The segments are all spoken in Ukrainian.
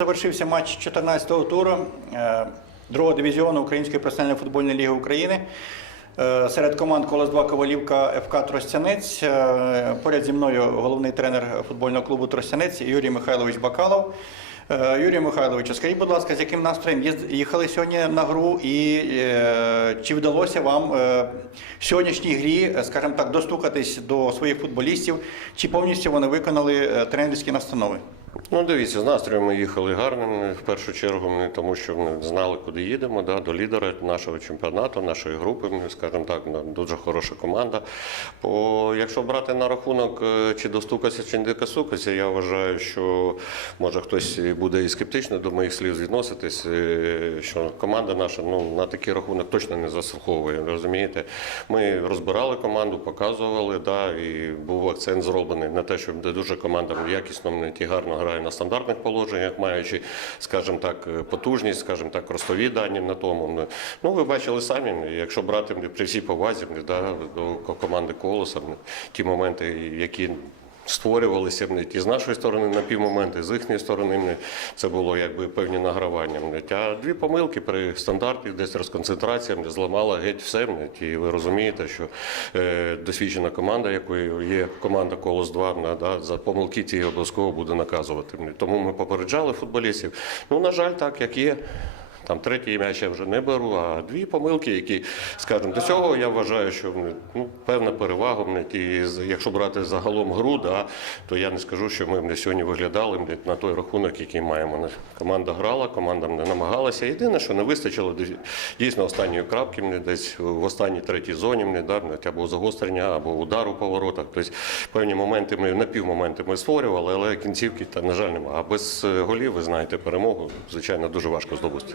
Завершився матч 14-го туру е, другого дивізіону Української професіональної футбольної ліги України. Е, Серед команд Колос 2 Ковалівка ФК Тростянець. Е, Поряд зі мною головний тренер футбольного клубу Тростянець Юрій Михайлович Бакалов. Юрій Михайлович, скажіть, будь ласка, з яким настроєм їхали сьогодні на гру, і чи вдалося вам в сьогоднішній грі, скажімо так, достукатись до своїх футболістів, чи повністю вони виконали тренерські настанови? Ну, дивіться, з настроєм ми їхали гарним в першу чергу, ми, тому що ми знали, куди їдемо, да, до лідера нашого чемпіонату, нашої групи, ми, скажімо так, ну, дуже хороша команда. Бо якщо брати на рахунок, е, чи достукатися, чи не достукатися, я вважаю, що може хтось буде і скептично до моїх слів відноситись, е, що команда наша ну, на такий рахунок точно не заслуговує. Розумієте? Ми розбирали команду, показували, да, і був акцент зроблений на те, що дуже команда якісно навіть і гарно грає на стандартних положеннях, маючи, скажімо так, потужність, скажімо так, ростові дані на тому. Ну, ви бачили самі, якщо брати при всій повазі да, до команди Колоса, ті моменти, які створювалися і з нашої сторони на півмоменти, з їхньої сторони це було якби певні награвання. А дві помилки при стандарті, десь розконцентрація зламала геть все. І ви розумієте, що е, досвідчена команда, якою є команда Колос 2 да, за помилки ці обов'язково буде наказувати. Тому ми попереджали футболістів. Ну, на жаль, так як є. Там третій м'яч я вже не беру, а дві помилки, які, скажімо, до цього я вважаю, що ну, певна перевага. в них. І якщо брати загалом гру, да, то я не скажу, що ми б сьогодні виглядали на той рахунок, який маємо. Команда грала, команда не намагалася. Єдине, що не вистачило дійсно останньої крапки, мені десь в останній третій зоні мені да, навіть або загострення, або удар у поворотах. Тобто певні моменти ми напівмоменти ми створювали, але кінцівки, та, на жаль, немає. А без е, голів, ви знаєте, перемогу, звичайно, дуже важко здобути.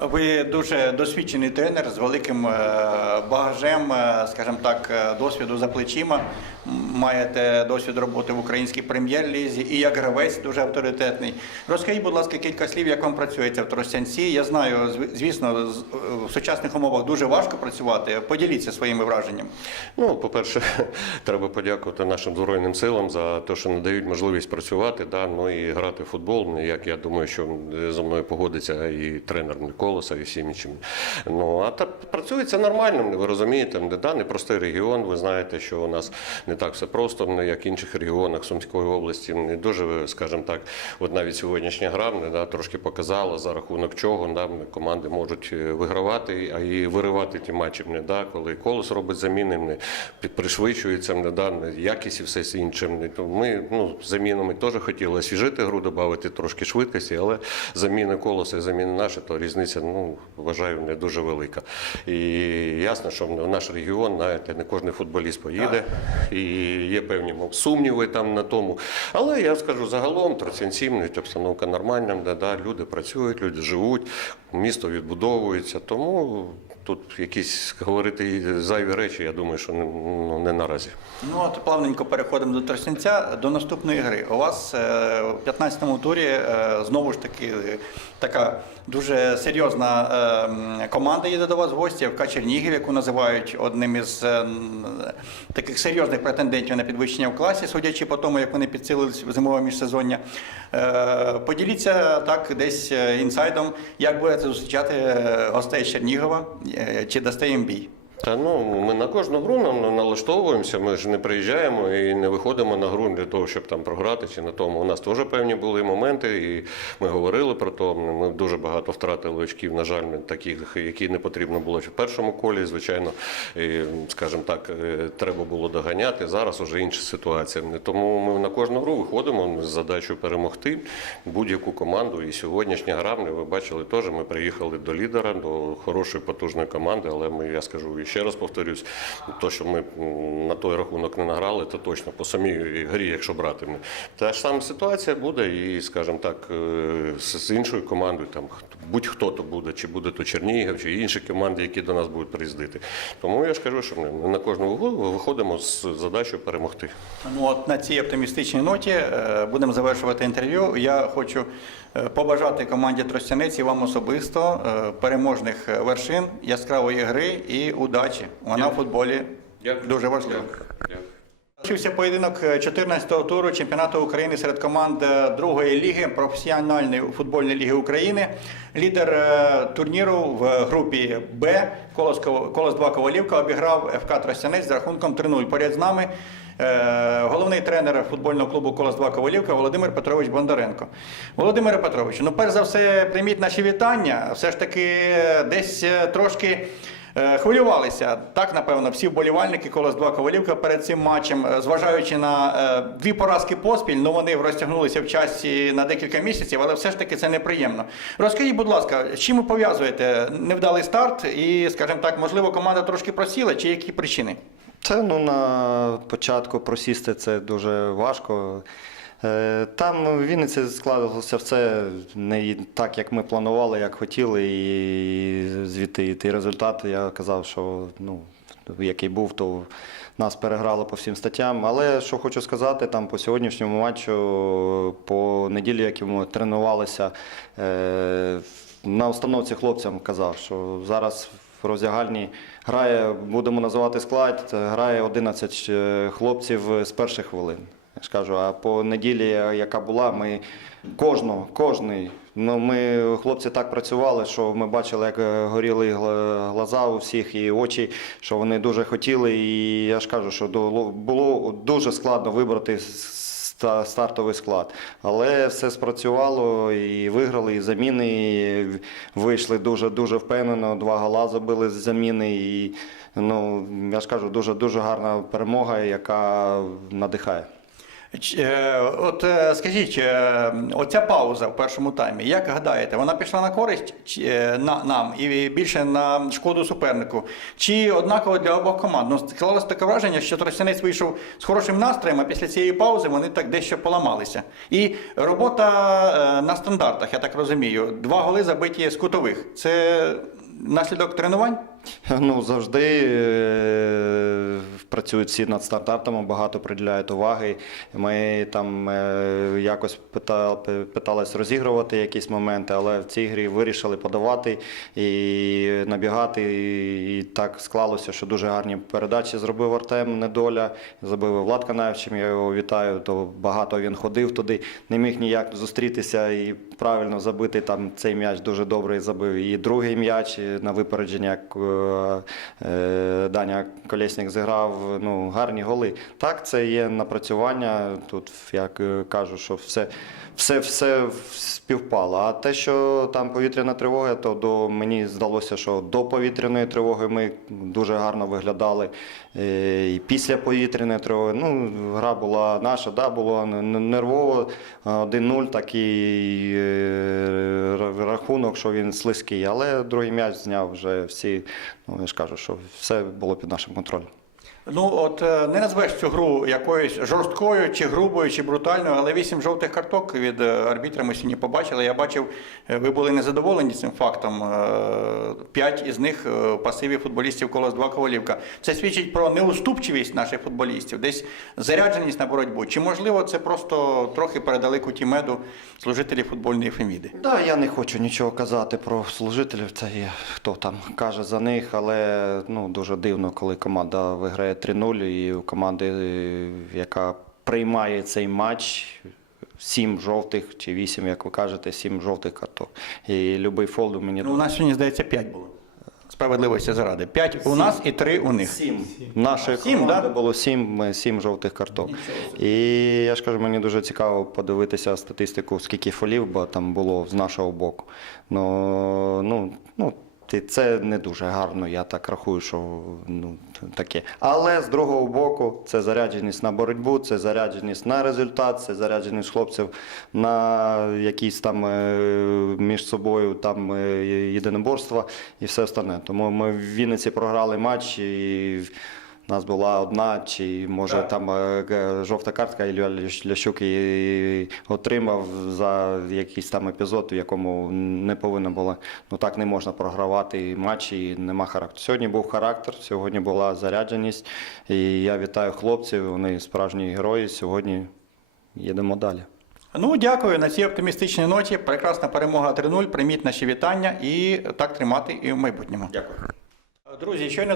Ви дуже досвідчений тренер з великим е, багажем, е, скажімо так, е, досвіду за плечима. Маєте досвід роботи в українській прем'єр-лізі і як гравець дуже авторитетний. Розкажіть, будь ласка, кілька слів, як вам працюється в Тростянці. Я знаю, звісно, в сучасних умовах дуже важко працювати. Поділіться своїми враженнями. Ну, по-перше, треба подякувати нашим Збройним силам за те, що надають можливість працювати, да, ну і грати в футбол. Як я думаю, що зі мною погодиться і тренер Колоса, і всім іншим. Ну, а та працюється нормально, ви розумієте, не да, непростий регіон. Ви знаєте, що у нас не так все просто, не як в інших регіонах Сумської області. Не дуже, скажімо так, от навіть сьогоднішня гра да, трошки показала за рахунок чого да, команди можуть е, вигравати, а і виривати ті матчі. Не, да, коли колос робить заміни, не, пришвидшується, не, да, якість і все інше. То ми ну, замінами теж хотіли освіжити гру, додати трошки швидкості, але заміни колоса і заміни наші, то різниця, ну, вважаю, не дуже велика. І ясно, що в наш регіон, знаєте, не кожен футболіст поїде, і є певні мов, сумніви там на тому. Але я скажу загалом, Тростянці, обстановка нормальна, да, да, люди працюють, люди живуть, місто відбудовується, тому тут якісь говорити зайві речі, я думаю, що не, ну, не наразі. Ну от плавненько переходимо до Тростянця до наступної гри. У вас е, в 15-му турі е, знову ж таки е, така дуже серйозна е, команда їде до вас в гості ФК Чернігів, яку називають одним із е, таких серйозних претендентів на підвищення в класі, судячи по тому, як вони підсилились в зимове міжсезоння. Е, Поділіться так десь е, інсайдом, як будете зустрічати е, гостей Чернігова, чи дасте їм бій. Та ну ми на кожну гру нам налаштовуємося. Ми ж не приїжджаємо і не виходимо на гру для того, щоб там програти чи на тому. У нас теж певні були моменти, і ми говорили про то. Ми дуже багато втратили очків, на жаль, таких, які не потрібно було в першому колі. Звичайно, і, скажімо так, е, треба було доганяти. Зараз вже інша ситуація. Тому ми на кожну гру виходимо з задачею перемогти будь-яку команду. І сьогоднішня гра, ви бачили, теж ми приїхали до лідера, до хорошої потужної команди. Але ми, я скажу ще раз повторюсь, то, що ми на той рахунок не награли, то точно по самій грі, якщо брати. Та ж сама ситуація буде, і, скажімо так, е, з іншою командою, там будь-хто то буде, чи буде то Чернігів, чи інші команди, які до нас будуть приїздити. Тому я ж кажу, що ми на кожну гру виходимо з задачею перемогти. Ну от на цій оптимістичній ноті е, будемо завершувати інтерв'ю. Я хочу е, побажати команді Тростянець і вам особисто е, переможних вершин, яскравої гри і удачі. Вона в футболі Дякую. дуже важлива. Дякую. Завершився поєдинок 14-го туру чемпіонату України серед команд е, другої ліги професіональної футбольної ліги України. Лідер е, турніру в групі Б Колос, Ков- 2 Ковалівка обіграв ФК Тростянець з рахунком 3-0. Поряд з нами е, головний тренер футбольного клубу Колос 2 Ковалівка Володимир Петрович Бондаренко. Володимире Петровичу, ну перш за все, прийміть наші вітання. Все ж таки, е, десь е, трошки. Е, Хвилювалися так, напевно, всі вболівальники колос 2 Ковалівка перед цим матчем, е, зважаючи на е, дві поразки поспіль, ну вони розтягнулися в часі на декілька місяців, але все ж таки це неприємно. Розкажіть, будь ласка, з чим ви пов'язуєте невдалий старт і, скажімо так, можливо, команда трошки просіла, чи які причини? Це ну, на початку просісти це дуже важко. Е, Там в Вінниці складалося все не так, як ми планували, як хотіли, і звідти і той результат. Я казав, що ну, який був, то нас переграло по всім статтям. Але що хочу сказати, там по сьогоднішньому матчу, по неділі, як ми тренувалися, е, на установці хлопцям казав, що зараз в роздягальні грає, будемо називати склад, грає 11 е, хлопців з перших хвилин. Я ж кажу, а по неділі, яка була, ми кожного, кожний. Ну, ми хлопці так працювали, що ми бачили, як е, горіли глаза у всіх і очі, що вони дуже хотіли. І я ж кажу, що було дуже складно вибрати стартовий склад. Але все спрацювало і виграли, і заміни і вийшли дуже дуже впевнено. Два гола забили з заміни. І ну я ж кажу, дуже дуже гарна перемога, яка надихає. Е, От е, скажіть, е, оця пауза в першому таймі, як гадаєте, вона пішла на користь на, нам і більше на шкоду супернику? Чи однаково для обох команд? Ну, склалося таке враження, що Тростянець вийшов з хорошим настроєм, а після цієї паузи вони так дещо поламалися. І робота на стандартах, я так розумію, два голи забиті з кутових. Це наслідок тренувань? Ну, завжди е, працюють всі над стартартами, багато приділяють уваги. Ми там е, якось пита, питались розігрувати якісь моменти, але в цій грі вирішили подавати і набігати. І, і так склалося, що дуже гарні передачі зробив Артем Недоля, забив Влад Канаєв, чим я його вітаю. То багато він ходив туди, не міг ніяк зустрітися і правильно забити там цей м'яч дуже добрий забив. І другий м'яч на випередження, як е, е, Даня Колєснік зіграв ну, гарні голи. Так, це є напрацювання. Тут як е, кажу, що все, все, все співпало. А те, що там повітряна тривога, то до мені здалося, що до повітряної тривоги ми дуже гарно виглядали. Е, І після повітряної тривоги. Ну, гра була наша, да, було нервово. Е, 1-0 такий е, р- рахунок, що він слизький. Але другий м'яч зняв вже всі. Ну, я ж кажу, що все було під нашим контролем. Ну, от е, не назвеш цю гру якоюсь жорсткою, чи грубою, чи брутальною, але вісім жовтих карток від е, арбітра ми сьогодні побачили. Я бачив, е, ви були незадоволені цим фактом. П'ять із них пасиві футболістів колос 2 Ковалівка. Це свідчить про неуступчивість наших футболістів, десь зарядженість на боротьбу. Чи можливо це просто трохи передали куті меду служителі футбольної феміди? Да, я не хочу нічого казати про служителів. Це є хто там каже за них, але ну дуже дивно, коли команда виграє 3-0, і у команди, е, яка приймає цей матч. Сім жовтих чи вісім, як ви кажете, сім жовтих карток. І любий фол мені Ну, у нас сьогодні, здається, п'ять було. Справедливості заради. П'ять у нас і три у них. Сім. Нашої Сім, команди да? було сім, е, сім жовтих карток. І я ж кажу, мені дуже цікаво подивитися статистику, скільки фолів, бо там було з нашого боку. Ну, ну, ну, це не дуже гарно, я так рахую, що ну, таке. Але з другого боку, це зарядженість на боротьбу, це зарядженість на результат, це зарядженість хлопців на якісь там е, між собою там е, єдиноборства і все остальне. Тому ми в Вінниці програли матч і. У нас була одна, чи може там е, жовта картка, Ілля Лящ- Лящук її отримав за якийсь там епізод, в якому не повинно було. Ну так не можна програвати матчі, і нема характеру. Сьогодні був характер, сьогодні була зарядженість. І я вітаю хлопців, вони справжні герої. Сьогодні їдемо далі. Ну, дякую на цій оптимістичній ноті. Прекрасна перемога 3-0. Прийміть наші вітання і так тримати і в майбутньому. Дякую. Друзі, щойно